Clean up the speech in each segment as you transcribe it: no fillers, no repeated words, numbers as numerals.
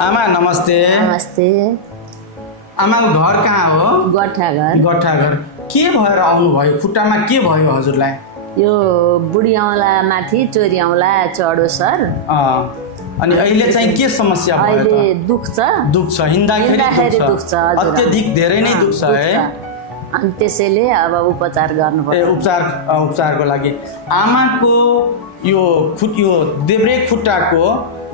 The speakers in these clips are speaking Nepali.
आमा नमस्ते। नमस्ते। आमाको घर कहाँ हो? गठाघर। गठाघर। के भएर आउनु भयो? खुट्टामा के भयो हजुरलाई? यो बुढी औँला माथि चोरी औँला चढो सर। अनि अहिले चाहिँ के समस्या भयो? अहिले दुख्छ। दुख्छ, हिँड्दाखेरि दुख्छ। अत्यधिक धेरै नै दुख्छ है। अनि त्यसैले अब उपचार गर्नुपर्छ। उपचारको लागि आमाको यो देब्रे खुट्टाको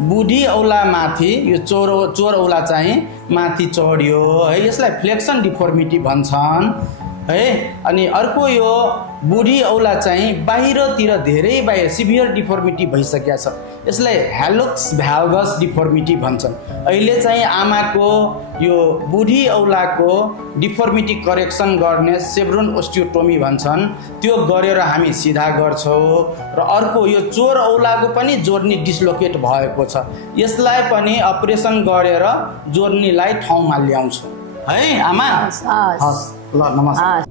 बुढी औला माथि यो चोर औला चाहिँ माथि चढ्यो है। यसलाई फ्लेक्सन डिफर्मिटी भन्छन् है। अनि अर्को यो बुढी औला चाहिँ बाहिरतिर धेरै बाहिर सिभियर डिफर्मिटी भइसकेको छ। यसलाई हेलोक्स भ्याल्गस डिफर्मिटी भन्छन्। अहिले चाहिँ आमाको यो बुढी औलाको डिफर्मिटी करेक्सन गर्ने सेब्रोन ओस्टियोटोमी भन्छन्, त्यो गरेर हामी सिधा गर्छौँ। र अर्को यो चोर औलाको पनि जोर्नी डिस्लोकेट भएको छ, यसलाई पनि अपरेसन गरेर जोर्नीलाई ठाउँमा ल्याउँछौँ है आमा। हस् ल नमस्कार।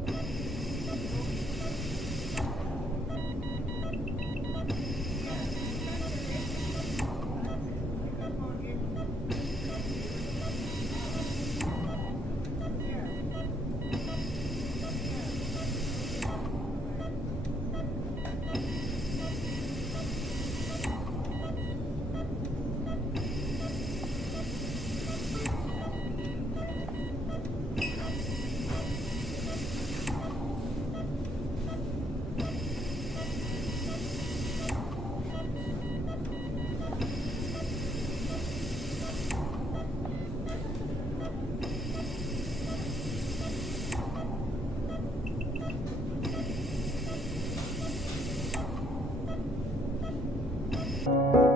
Thank you.